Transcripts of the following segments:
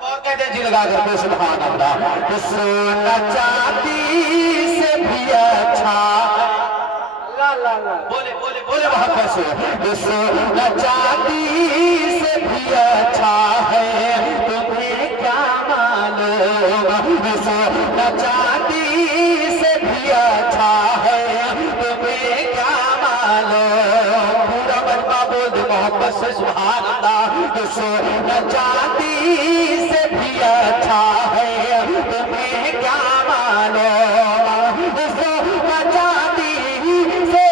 कहते जी लगा करके सुभान अल्लाह। सोना चांदी से भी अच्छा, बोले बोले बोले वहां से, सोना चांदी से भी अच्छा है तुम्हें क्या मालूम, सोना चांदी से भी अच्छा है तुम्हें क्या मालूम। पूरा मजमा बोल दे मोहब्बत से सुभान अल्लाह। सोना चांदी से भी अच्छा है तुम्हें क्या मालूम, सोना चांदी से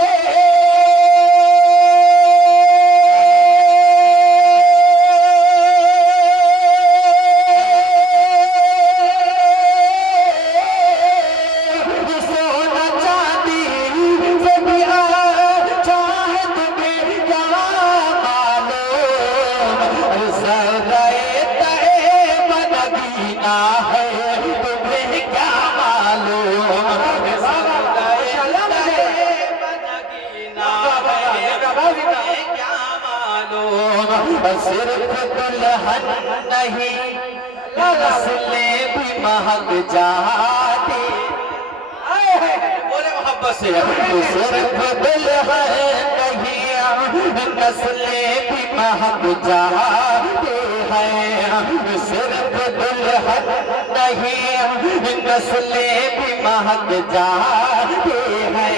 सिर्फ दुल्हन नहीं नस्लें भी महक जाती, बोले मोहब्बत से, सिर्फ दुल्हन नहीं नस्लें भी महक जाती हैं, सिर्फ दुल्हन नहीं नस्लें भी महक जाती हैं।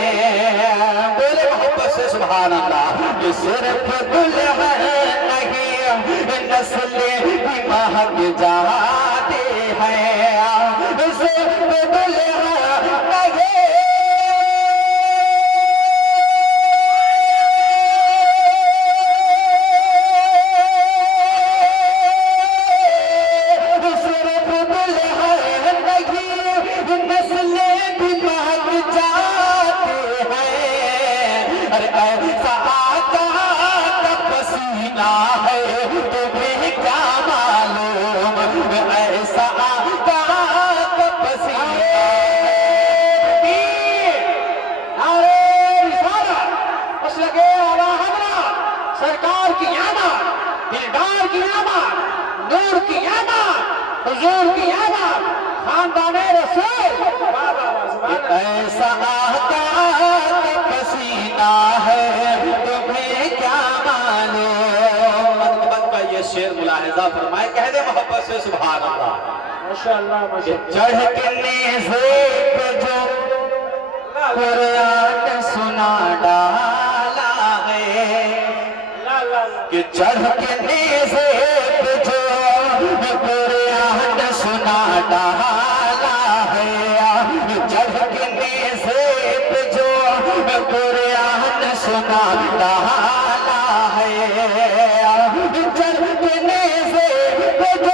बोले मोहब्बत से सुभान अल्लाह। सिर्फ दुल्हन नस्लें भी महक जाते हैं, सिर्फ दुल्हन नहीं नस्लें भी महक जाते हैं। अरे ऐसा आका का पसीना है तुम्हें क्या मालूम, ऐसा आका का पसीना। बस लगे सरकार की आमद, दिलदार की आमद, नूर की आमद, हुजूर की आमद, खानदाने रसूल। ऐसा आका का पसीना है तुम्हें क्या मालूम। मोहब्बत का ये शेर मुलाहिजा फरमाए, कह दे मोहब्बत से सुभान अल्लाह। माशाअल्लाह माशाअल्लाह। चढ़ के नेज़े पे जो कुरान सुना डाला है, कि चढ़ के नेज़े पे जो कुरान सुना डाला है, चढ़ के नेज़े पे जो कुरान सुना डाला है, चढ़ के नेज़े पे जो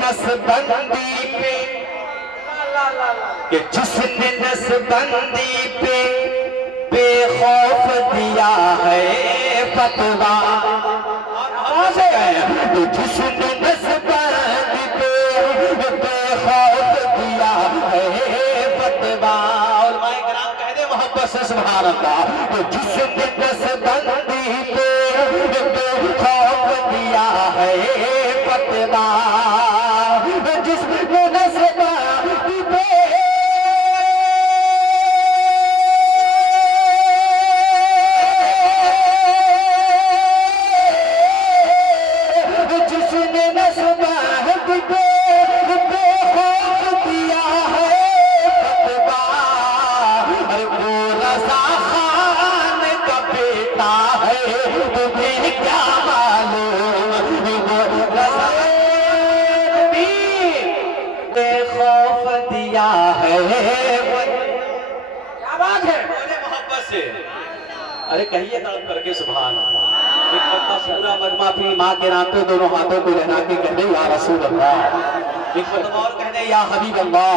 नसबंदी पे, कि जिसने नसबंदी पे बेखौफ दिया है फतवा, तो जिसने नसबंदी पे बेखौफ दिया है फतवा। और मैं कराम कह दे मोहब्बत से सुभान अल्लाह। तो जिसने नसबंदी पे बेखौफ दिया है फतवा, जिसने नसबंदी पे क्या बात है, बोले मोहब्बत से। अरे कहिए ताब करके सुभान अल्लाह। एक बंदा पूरा मजमा अपनी माँ के नाम पे दोनों हाथों को लहरा के कहते या रसूल अल्लाह। एक बंदा और कहते या हबीब अल्लाह।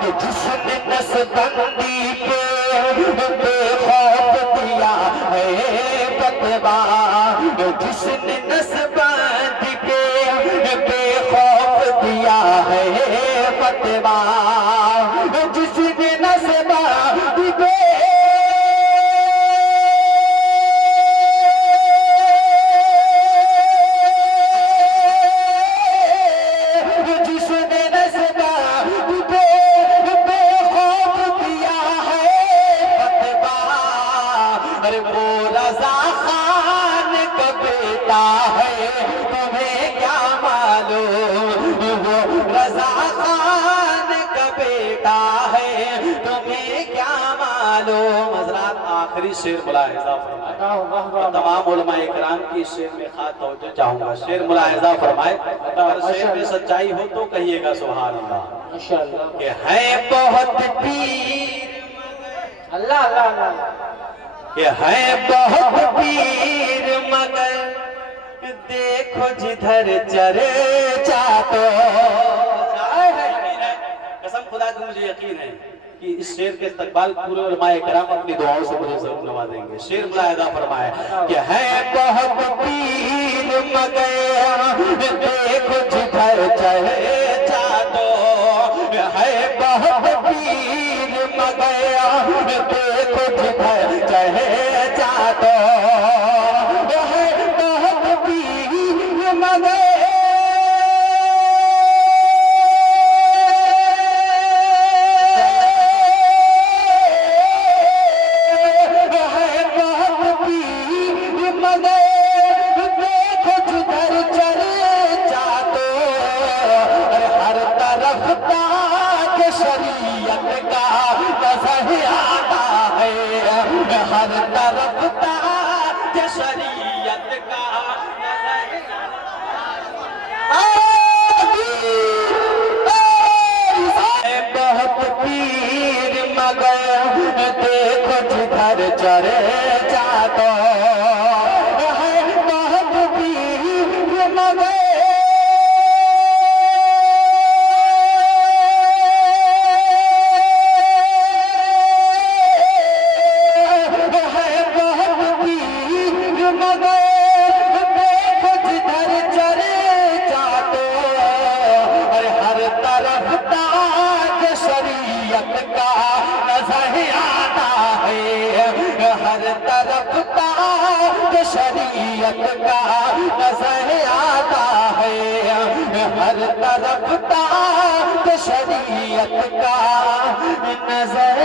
कि जिसने नसबंदी पे बेखौफ दिया है फतवा, जिसने नसबंदी पे बेखौफ दिया है फतवा, जिसने नसबंदी पे आखिरी शेर मुलाहिजा फरमाए। तमाम उलमा इकराम की शेर में खास तवज्जो चाहूंगा। शेर मुलाहिजा फरमाए, अगर शेर में सच्चाई हो तो कहिएगा सुभान अल्लाह। माशाअल्लाह। कि है बहुत पीर अल्लाह अल्लाह अल्लाह, कि है बहुत पीर मगर देखो जिधर चर्चा तो। कसम खुदा की मुझे यकीन है कि इस शेर के इस्तकबाल पूरे उलमाए किराम अपनी दुआओं से मुझे जरूर नवाजेंगे। शेर मुलाहिजा फरमाए कि है बहुत पीर मगर देखो जिधर चर्चा तो, है बहुत पीर मगर देखो जिधर चर्चा तो, है बहुत पीर मगर शरीयत का नजर आता है, हर तरफ ताज शरीयत का नजर